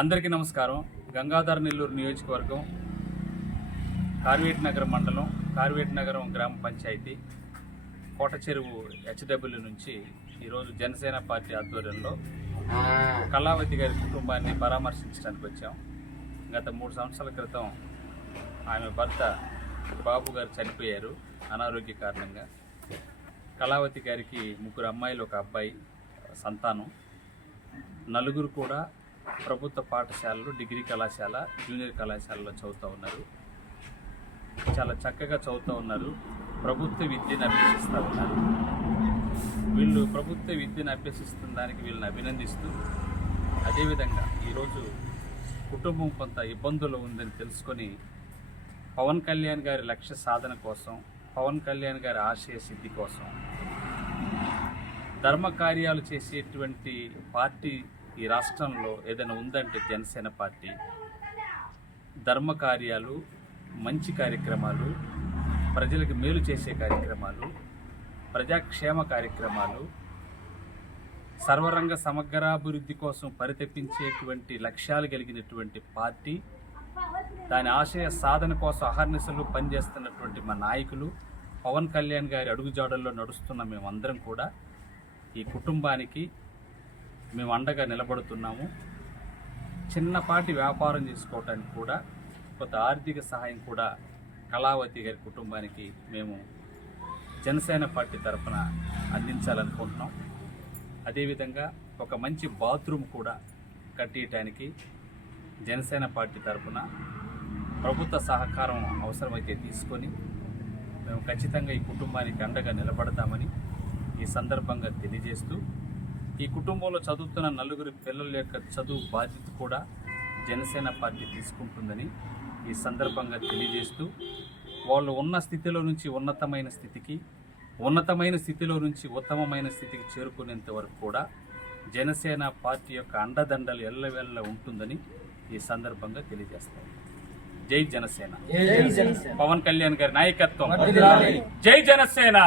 అందరికీ నమస్కారం. గంగాధర నెల్లూరు నియోజకవర్గం కార్వేట్ నగరం మండలం కార్వేట్ నగరం గ్రామ పంచాయతీ కోట చెరువు హెచ్డబ్ల్యూ నుంచి ఈరోజు జనసేన పార్టీ ఆధ్వర్యంలో కళావతి గారి కుటుంబాన్ని పరామర్శించడానికి వచ్చాం. గత 3 సంవత్సరాల క్రితం ఆమె భర్త బాబు గారు చనిపోయారు అనారోగ్య కారణంగా. కళావతి గారికి 3 అమ్మాయిలు 1 అబ్బాయి సంతానం. నలుగురు కూడా ప్రభుత్వ పాఠశాలలు, డిగ్రీ కళాశాల, జూనియర్ కళాశాలలో చదువుతూ ఉన్నారు. చాలా చక్కగా చదువుతూ ఉన్నారు. ప్రభుత్వ విద్యను అభ్యసిస్తూ ఉన్నారు. వీళ్ళు ప్రభుత్వ విద్యను అభ్యసిస్తున్న దానికి వీళ్ళని అభినందిస్తూ, అదేవిధంగా ఈరోజు కుటుంబం కొంత ఇబ్బందులు ఉందని తెలుసుకొని పవన్ కళ్యాణ్ గారి లక్ష్య సాధన కోసం, పవన్ కళ్యాణ్ గారి ఆశయ సిద్ధి కోసం ధర్మ కార్యాలు చేసేటువంటి పార్టీ ఈ రాష్ట్రంలో ఏదైనా ఉందంటే జనసేన పార్టీ. ధర్మ కార్యాలు, మంచి కార్యక్రమాలు, ప్రజలకు మేలు చేసే కార్యక్రమాలు, ప్రజాక్షేమ కార్యక్రమాలు, సర్వరంగ సమగ్రాభివృద్ధి కోసం పరితపించేటువంటి లక్ష్యాలు కలిగినటువంటి పార్టీ. దాని ఆశయ సాధన కోసం అహర్నిశలు పనిచేస్తున్నటువంటి మా నాయకులు, పవన్ కళ్యాణ్ గారి అడుగుజాడల్లో నడుస్తున్న మేమందరం కూడా ఈ కుటుంబానికి మేము అండగా నిలబడుతున్నాము. చిన్నపాటి వ్యాపారం చేసుకోవటానికి కూడా కొంత ఆర్థిక సహాయం కూడా కళావతి గారి కుటుంబానికి మేము జనసేన పార్టీ తరఫున అందించాలనుకుంటున్నాం. అదేవిధంగా ఒక మంచి బాత్రూమ్ కూడా కట్టియటానికి జనసేన పార్టీ తరఫున ప్రభుత్వ సహకారం అవసరమైతే తీసుకొని మేము ఖచ్చితంగా ఈ కుటుంబానికి అండగా నిలబడతామని ఈ సందర్భంగా తెలియజేస్తూ, ఈ కుటుంబంలో చదువుతున్న 4 పిల్లల యొక్క చదువు బాధ్యత కూడా జనసేన పార్టీ తీసుకుంటుందని ఈ సందర్భంగా తెలియజేస్తూ, వాళ్ళు ఉన్న స్థితిలో నుంచి ఉన్నతమైన స్థితికి, ఉన్నతమైన స్థితిలో నుంచి ఉత్తమమైన స్థితికి చేరుకునేంత వరకు కూడా జనసేన పార్టీ యొక్క అండదండలు ఎల్లవెల్ల ఉంటుందని ఈ సందర్భంగా తెలియజేస్తాం. జై జనసేన. పవన్ కళ్యాణ్ గారి నాయకత్వం. జై జనసేన.